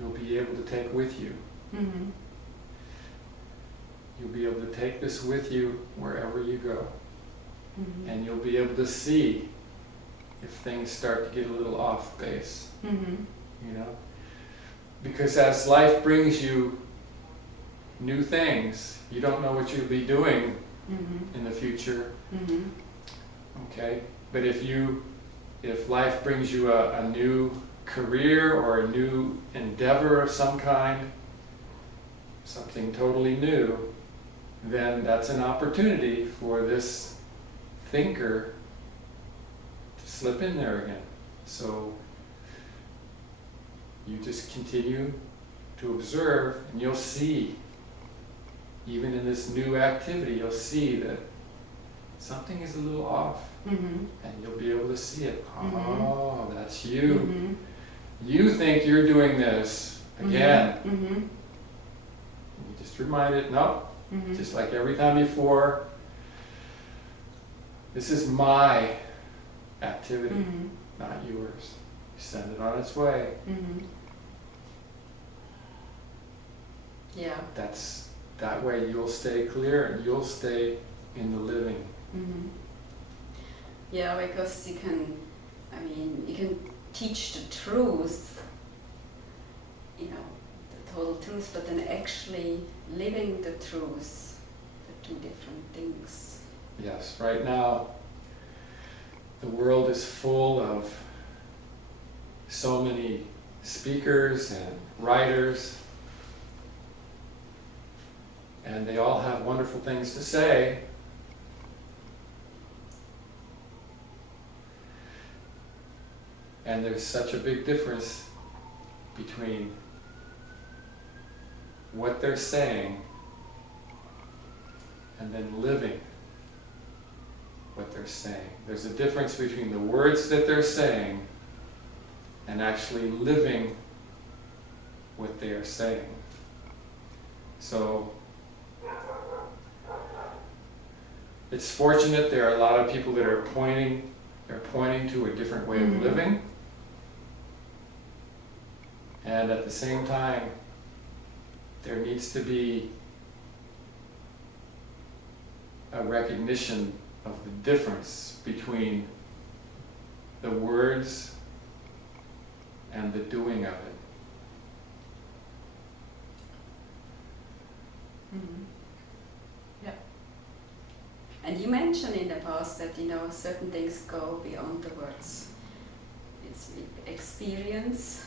you'll be able to take with you. Mm-hmm. You'll be able to take this with you wherever you go. Mm-hmm. And you'll be able to see if things start to get a little off base, Mm-hmm. you know? Because as life brings you new things, you don't know what you'll be doing Mm-hmm. in the future, Mm-hmm. okay? But if life brings you a new career or a new endeavor of some kind, something totally new, then that's an opportunity for this thinker to slip in there again. So you just continue to observe, and you'll see, even in this new activity, you'll see that something is a little off, Mm-hmm. and you'll be able to see it. Mhm. Oh, that's you. Mm-hmm. You think you're doing this again. Mm-hmm. You just remind it, no, Mm-hmm. just like every time before, this is my activity, Mm-hmm. not yours. Send it on its way. Mm-hmm. Yeah. That way you'll stay clear and you'll stay in the living. Mm-hmm. Yeah, because you can teach the truth, the total truth, but then actually living the truth, the two different things. Yes, right now the world is full of so many speakers and writers, and they all have wonderful things to say. And there's such a big difference between what they're saying and then living what they're saying. There's a difference between the words that they're saying and actually living what they are saying. So it's fortunate there are a lot of people that are pointing to a different way Mhm. of living. And at the same time, there needs to be a recognition of the difference between the words and the doing of it. Mm-hmm. Yeah. And you mentioned in the past that certain things go beyond the words. It's experience.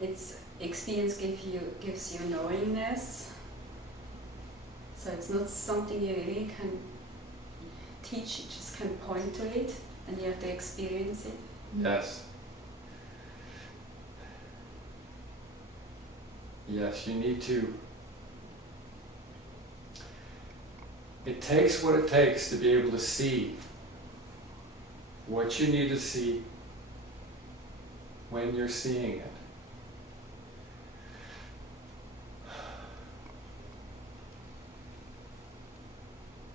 It's experience gives you knowingness. So it's not something you really can teach. You just can point to it, and you have to experience it. Yes. Yes, you need to. It takes what it takes to be able to see what you need to see when you're seeing it.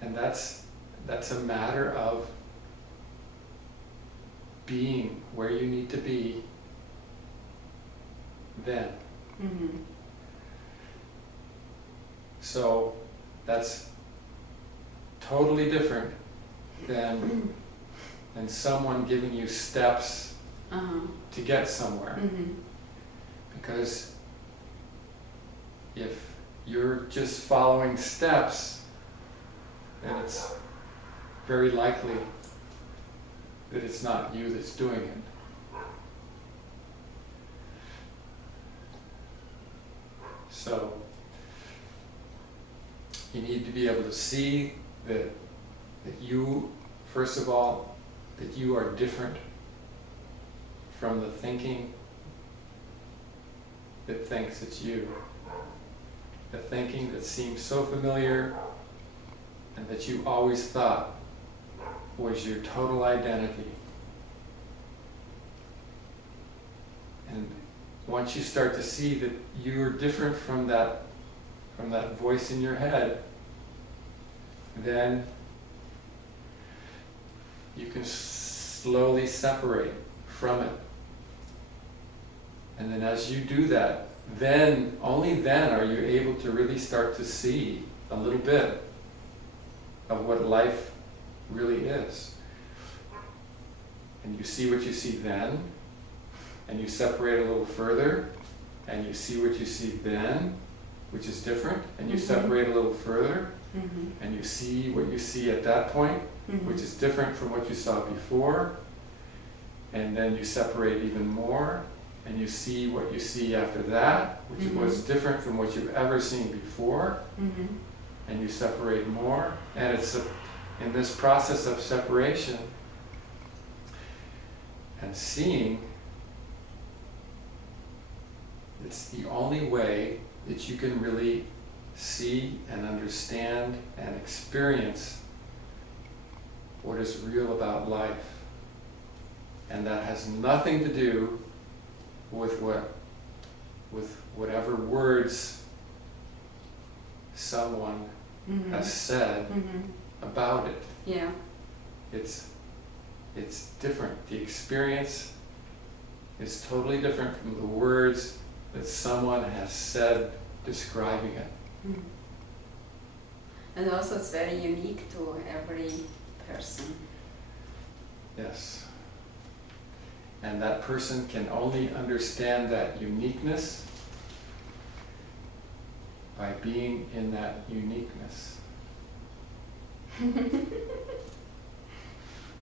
And that's a matter of being where you need to be then. Mm-hmm. So that's totally different than someone giving you steps Uh-huh. to get somewhere. Mm-hmm. Because if you're just following steps, then it's very likely that it's not you that's doing it. So you need to be able to see that you, first of all, that you are different from the thinking that thinks it's you. The thinking that seems so familiar and that you always thought was your total identity. And once you start to see that you're different from that voice in your head, then you can slowly separate from it And then as you do that, then, only then are you able to really start to see a little bit of what life really is. And you see what you see then, and you separate a little further, and you see what you see then, which is different, and you separate a little further, and you see what you see at that point, which is different from what you saw before, and then you separate even more, and you see what you see after that, which was different from what you've ever seen before, and you separate more, and it's in this process of separation and seeing, it's the only way that you can really see and understand and experience what is real about life. And that has nothing to do with whatever words someone has said about it. Yeah. It's different. The experience is totally different from the words that someone has said describing it. And also it's very unique to every person. Yes. And that person can only understand that uniqueness by being in that uniqueness.